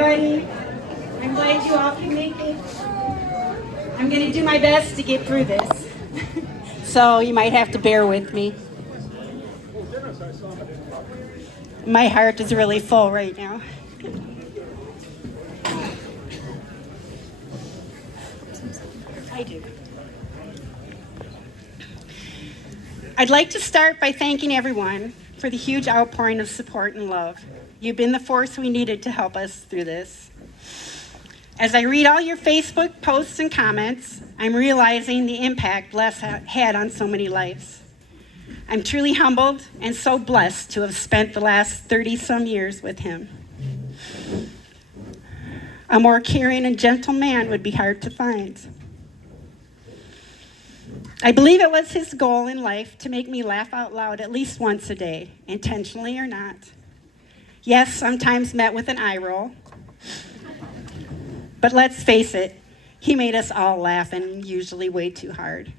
everybody. I'm glad you all can make it. I'm going to do my best to get through this. So you might have to bear with me. My heart is really full right now. I do. I'd like to start by thanking everyone for the huge outpouring of support and love. You've been the force we needed to help us through this. As I read all your Facebook posts and comments, I'm realizing the impact Les had on so many lives. I'm truly humbled and so blessed to have spent the last 30-some years with him. A more caring and gentle man would be hard to find. I believe it was his goal in life to make me laugh out loud at least once a day, intentionally or not. Yes, sometimes met with an eye roll. But let's face it, he made us all laugh, and usually way too hard.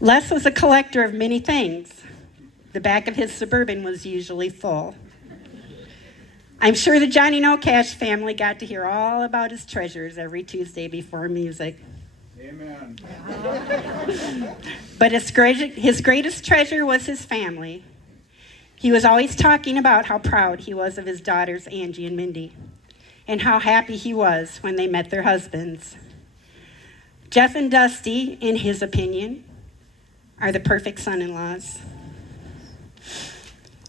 Les was a collector of many things. The back of his Suburban was usually full. I'm sure the Johnny No Cash family got to hear all about his treasures every Tuesday before music. Amen. But his greatest treasure was his family. He was always talking about how proud he was of his daughters, Angie and Mindy, and how happy he was when they met their husbands. Jeff and Dusty, in his opinion, are the perfect son-in-laws.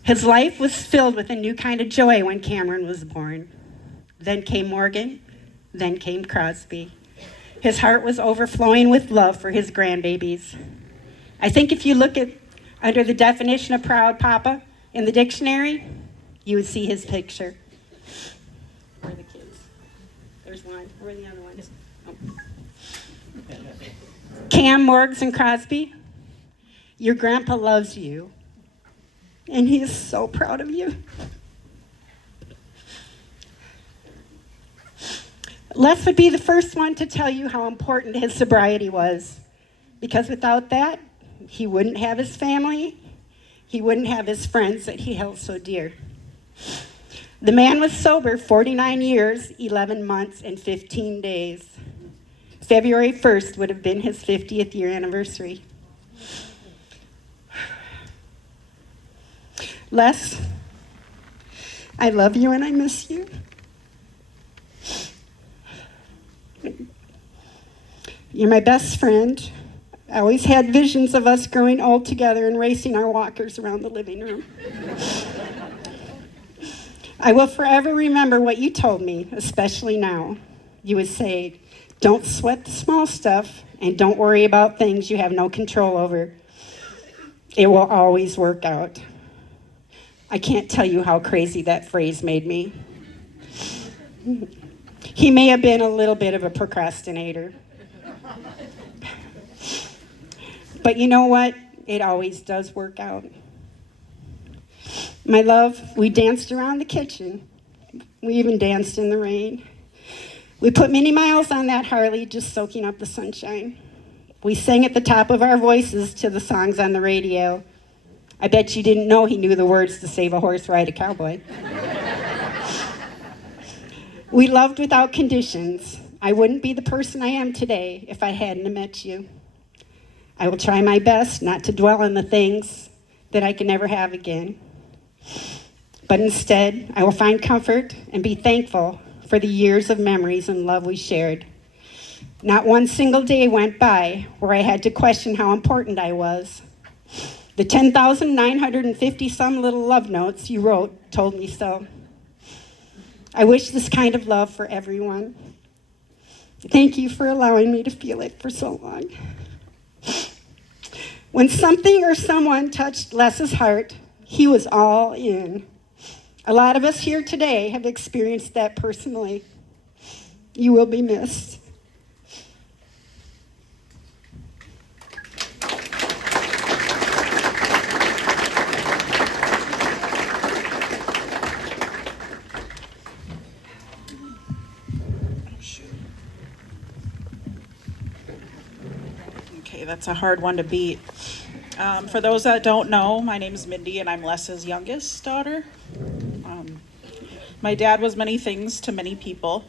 His life was filled with a new kind of joy when Cameron was born. Then came Morgan, then came Crosby. His heart was overflowing with love for his grandbabies. I think if you look at under the definition of proud papa in the dictionary, you would see his picture. Where are the kids? There's one. Where are the other ones? Oh. Cam, Morgs, and Crosby, your grandpa loves you, and he is so proud of you. Les would be the first one to tell you how important his sobriety was, because without that, he wouldn't have his family, he wouldn't have his friends that he held so dear. The man was sober 49 years, 11 months, and 15 days. February 1st would have been his 50th year anniversary. Les, I love you and I miss you. You're my best friend. I always had visions of us growing old together and racing our walkers around the living room. I will forever remember what you told me, especially now. You would say, don't sweat the small stuff and don't worry about things you have no control over. It will always work out. I can't tell you how crazy that phrase made me. He may have been a little bit of a procrastinator. But you know what? It always does work out. My love, we danced around the kitchen. We even danced in the rain. We put many miles on that Harley, just soaking up the sunshine. We sang at the top of our voices to the songs on the radio. I bet you didn't know he knew the words to Save a Horse, Ride a Cowboy. We loved without conditions. I wouldn't be the person I am today if I hadn't met you. I will try my best not to dwell on the things that I can never have again. But instead, I will find comfort and be thankful for the years of memories and love we shared. Not one single day went by where I had to question how important I was. The 10,950 some little love notes you wrote told me so. I wish this kind of love for everyone. Thank you for allowing me to feel it for so long. When something or someone touched Les's heart, he was all in. A lot of us here today have experienced that personally. You will be missed. Okay, that's a hard one to beat. For those that don't know, my name is Mindy, and I'm Les's youngest daughter. My dad was many things to many people: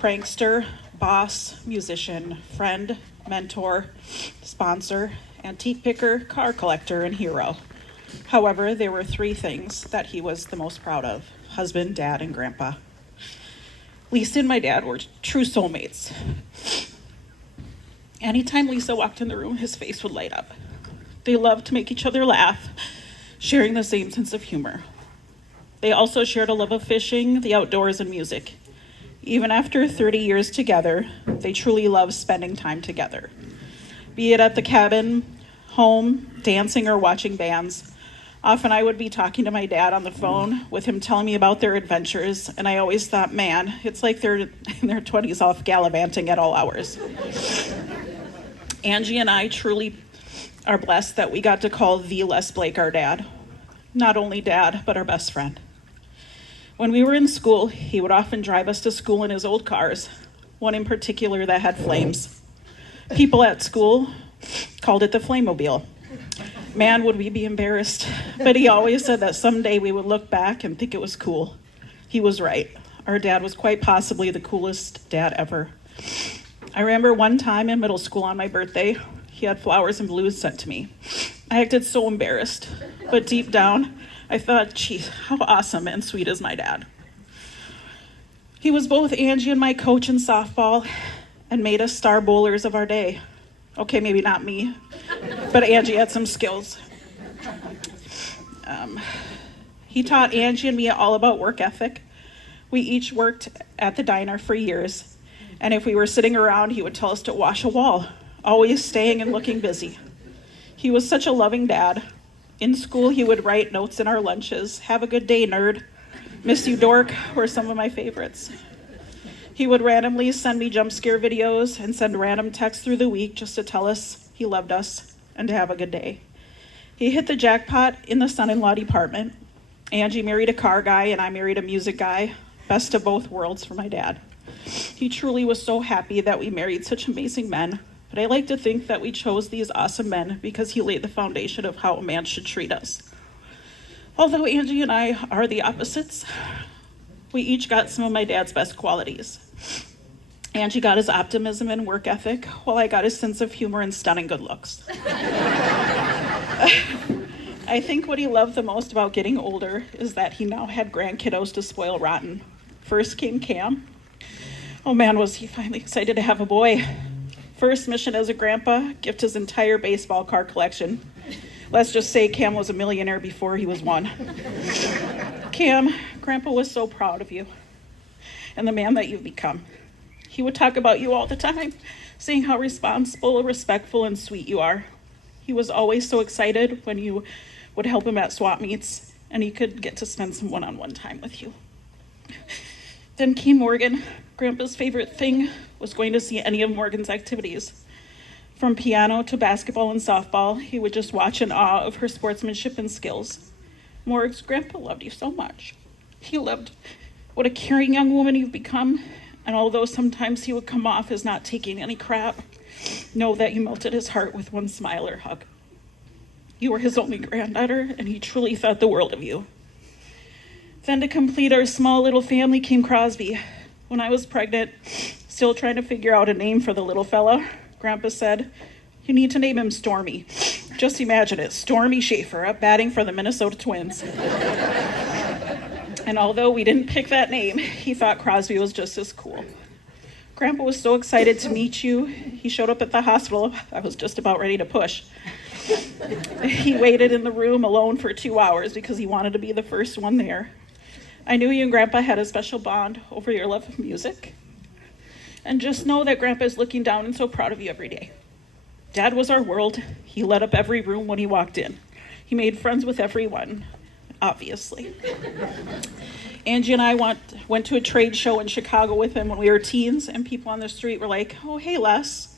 prankster, boss, musician, friend, mentor, sponsor, antique picker, car collector, and hero. However, there were three things that he was the most proud of: husband, dad, and grandpa. Lisa and my dad were true soulmates. Anytime Lisa walked in the room, his face would light up. They loved to make each other laugh, sharing the same sense of humor. They also shared a love of fishing, the outdoors, and music. Even after 30 years together, they truly loved spending time together. Be it at the cabin, home, dancing, or watching bands. Often I would be talking to my dad on the phone with him telling me about their adventures, and I always thought, man, it's like they're in their 20s off gallivanting at all hours. Angie and I truly are blessed that we got to call the Les Blake our dad. Not only dad, but our best friend. When we were in school, he would often drive us to school in his old cars, one in particular that had flames. People at school called it the Flammobile. Man, would we be embarrassed. But he always said that someday we would look back and think it was cool. He was right. Our dad was quite possibly the coolest dad ever. I remember one time in middle school on my birthday, he had flowers and balloons sent to me. I acted so embarrassed, but deep down, I thought, geez, how awesome and sweet is my dad. He was both Angie and my coach in softball and made us star bowlers of our day. Okay, maybe not me, but Angie had some skills. He taught Angie and me all about work ethic. We each worked at the diner for years, and if we were sitting around, he would tell us to wash a wall, always staying and looking busy. He was such a loving dad. In school, he would write notes in our lunches. Have a good day, nerd. Miss you, dork, were some of my favorites. He would randomly send me jump scare videos and send random texts through the week just to tell us he loved us and to have a good day. He hit the jackpot in the son-in-law department. Angie married a car guy and I married a music guy. Best of both worlds for my dad. He truly was so happy that we married such amazing men. But I like to think that we chose these awesome men because he laid the foundation of how a man should treat us. Although Angie and I are the opposites, we each got some of my dad's best qualities. Angie got his optimism and work ethic, while I got his sense of humor and stunning good looks. I think what he loved the most about getting older is that he now had grandkiddos to spoil rotten. First came Cam. Oh man, was he finally excited to have a boy. First mission as a grandpa, gift his entire baseball card collection. Let's just say Cam was a millionaire before he was one. Cam, Grandpa was so proud of you and the man that you've become. He would talk about you all the time, saying how responsible, respectful, and sweet you are. He was always so excited when you would help him at swap meets and he could get to spend some one-on-one time with you. Then came Morgan. Grandpa's favorite thing was going to see any of Morgan's activities. From piano to basketball and softball, he would just watch in awe of her sportsmanship and skills. Morg's grandpa loved you so much. He loved what a caring young woman you've become, and although sometimes he would come off as not taking any crap, know that you melted his heart with one smile or hug. You were his only granddaughter, and he truly thought the world of you. Then to complete our small little family came Crosby. When I was pregnant, still trying to figure out a name for the little fella, Grandpa said, "You need to name him Stormy." Just imagine it, Stormy Schaefer, up batting for the Minnesota Twins. And although we didn't pick that name, he thought Crosby was just as cool. Grandpa was so excited to meet you. He showed up at the hospital. I was just about ready to push. He waited in the room alone for 2 hours because he wanted to be the first one there. I knew you and Grandpa had a special bond over your love of music. And just know that Grandpa is looking down and so proud of you every day. Dad was our world. He lit up every room when he walked in. He made friends with everyone, obviously. Angie and I went to a trade show in Chicago with him when we were teens, and people on the street were like, "Oh, hey, Les."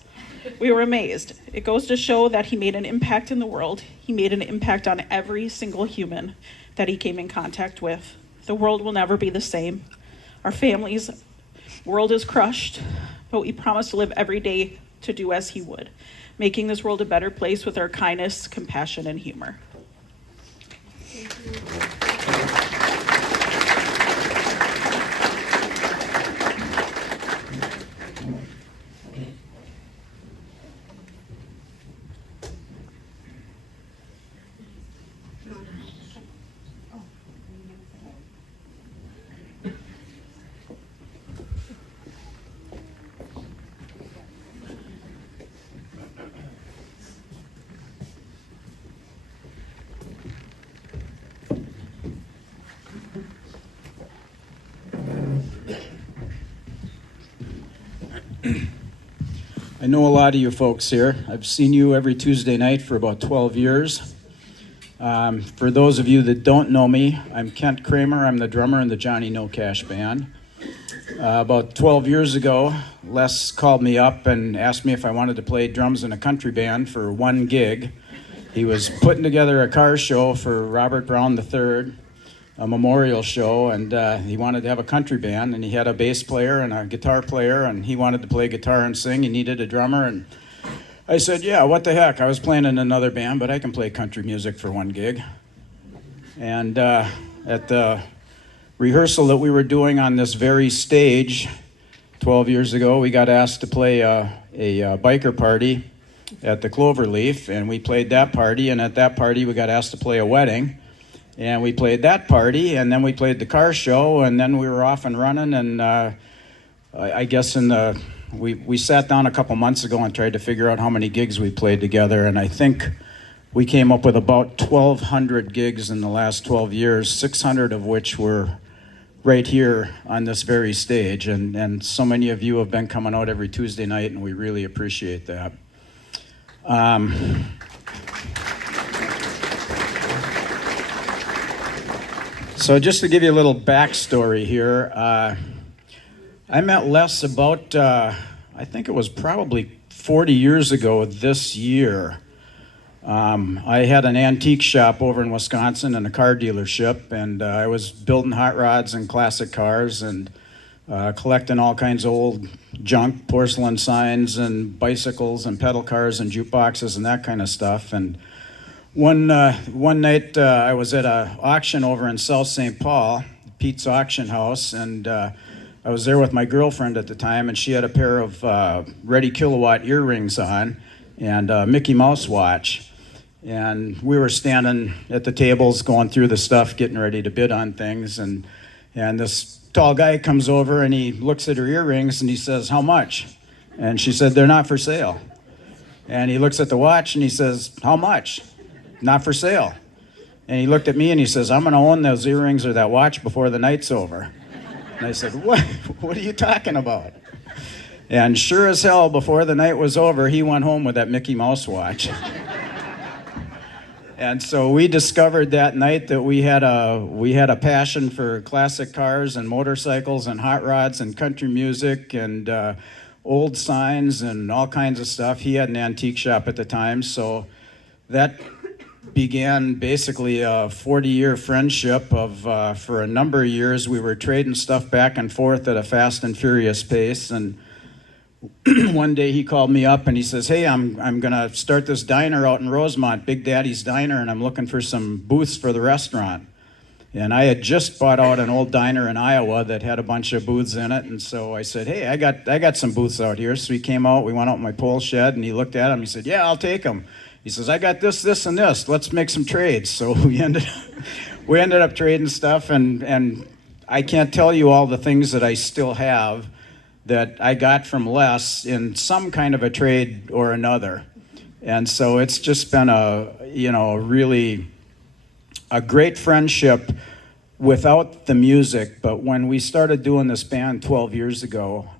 We were amazed. It goes to show that he made an impact in the world. He made an impact on every single human that he came in contact with. The world will never be the same. Our family's world is crushed, but we promise to live every day to do as he would, making this world a better place with our kindness, compassion, and humor. I know a lot of you folks here. I've seen you every Tuesday night for about 12 years. For those of you that don't know me, I'm Kent Kramer. I'm the drummer in the Johnny No Cash Band. About 12 years ago, Les called me up and asked me if I wanted to play drums in a country band for one gig. He was putting together a car show for Robert Brown III, a memorial show, and he wanted to have a country band, and he had a bass player and a guitar player, and he wanted to play guitar and sing. He needed a drummer, and I said, yeah, what the heck? I was playing in another band, but I can play country music for one gig. And at the rehearsal that we were doing on this very stage 12 years ago, we got asked to play a biker party at the Cloverleaf, and we played that party, and at that party we got asked to play a wedding, and we played that party, and then we played the car show, and then we were off and running, and I guess we sat down a couple months ago and tried to figure out how many gigs we played together, and I think we came up with about 1,200 gigs in the last 12 years, 600 of which were right here on this very stage, and so many of you have been coming out every Tuesday night, and we really appreciate that. So just to give you a little backstory here, I met Les about, I think it was probably 40 years ago this year. I had an antique shop over in Wisconsin and a car dealership, and I was building hot rods and classic cars and collecting all kinds of old junk, porcelain signs and bicycles and pedal cars and jukeboxes and that kind of stuff. And one night I was at an auction over in South St. Paul, Pete's Auction House, and I was there with my girlfriend at the time, and she had a pair of Ready Kilowatt earrings on and a Mickey Mouse watch. And we were standing at the tables going through the stuff, getting ready to bid on things, and this tall guy comes over and he looks at her earrings and he says, "How much?" And she said, "They're not for sale." And he looks at the watch and he says, "How much?" "Not for sale." And he looked at me and he says, "I'm going to own those earrings or that watch before the night's over." And I said, What are you talking about?" And sure as hell, before the night was over, he went home with that Mickey Mouse watch. And so we discovered that night that we had a passion for classic cars and motorcycles and hot rods and country music and old signs and all kinds of stuff. He had an antique shop at the time, so that began basically a 40-year friendship of, for a number of years, we were trading stuff back and forth at a fast and furious pace. And one day he called me up and he says, "Hey, I'm going to start this diner out in Rosemont, Big Daddy's Diner, and I'm looking for some booths for the restaurant." And I had just bought out an old diner in Iowa that had a bunch of booths in it, and so I said, "Hey, I got some booths out here." So he came out, we went out in my pole shed, and he looked at them, he said, "Yeah, I'll take them." He says, "I got this, this, and this. Let's make some trades." So we ended up trading stuff, and I can't tell you all the things that I still have that I got from Les in some kind of a trade or another. And so it's just been really a great friendship without the music. But when we started doing this band 12 years ago,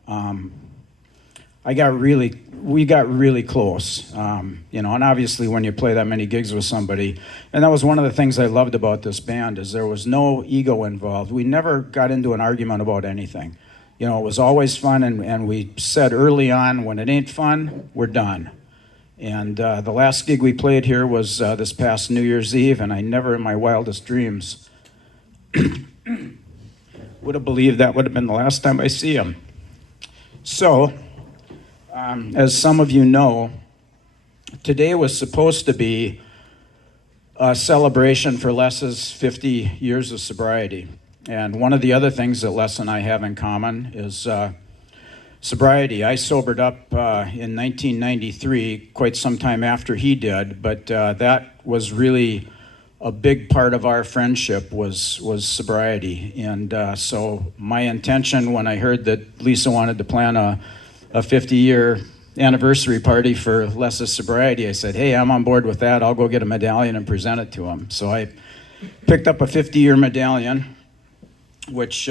we got really close. And obviously when you play that many gigs with somebody, and that was one of the things I loved about this band, is there was no ego involved. We never got into an argument about anything. It was always fun, and we said early on, when it ain't fun, we're done. And the last gig we played here was this past New Year's Eve, and I never in my wildest dreams would have believed that would have been the last time I see him. So, as some of you know, today was supposed to be a celebration for Les's 50 years of sobriety. And one of the other things that Les and I have in common is sobriety. I sobered up in 1993, quite some time after he did, but that was really a big part of our friendship was sobriety. And so my intention when I heard that Lisa wanted to plan a 50-year anniversary party for Les's sobriety, I said, "Hey, I'm on board with that. I'll go get a medallion and present it to him." So I picked up a 50-year medallion, which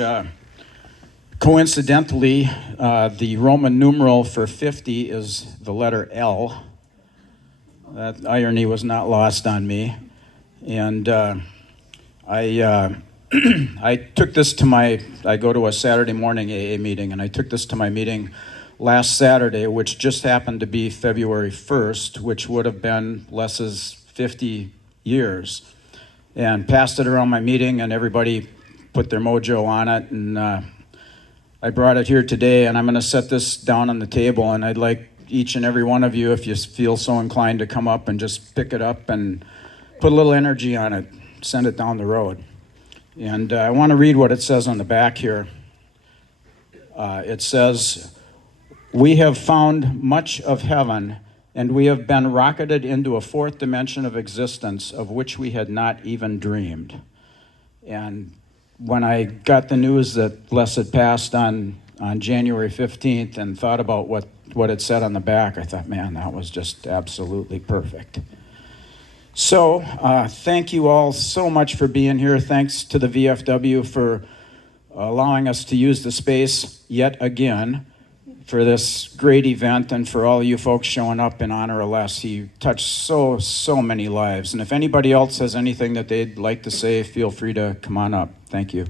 Coincidentally, the Roman numeral for 50 is the letter L. That irony was not lost on me. And I took this to I go to a Saturday morning AA meeting, and I took this to my meeting last Saturday, which just happened to be February 1st, which would have been Les's 50 years, and passed it around my meeting, and everybody put their mojo on it, and I brought it here today, and I'm going to set this down on the table, and I'd like each and every one of you, if you feel so inclined, to come up and just pick it up and put a little energy on it, send it down the road. And I want to read what it says on the back here. It says, "We have found much of heaven, and we have been rocketed into a fourth dimension of existence of which we had not even dreamed." And when I got the news that Les had passed on January 15th and thought about what it said on the back, I thought, man, that was just absolutely perfect. So thank you all so much for being here. Thanks to the VFW for allowing us to use the space yet again for this great event, and for all you folks showing up in honor of Les. He touched so many lives. And if anybody else has anything that they'd like to say, feel free to come on up. Thank you.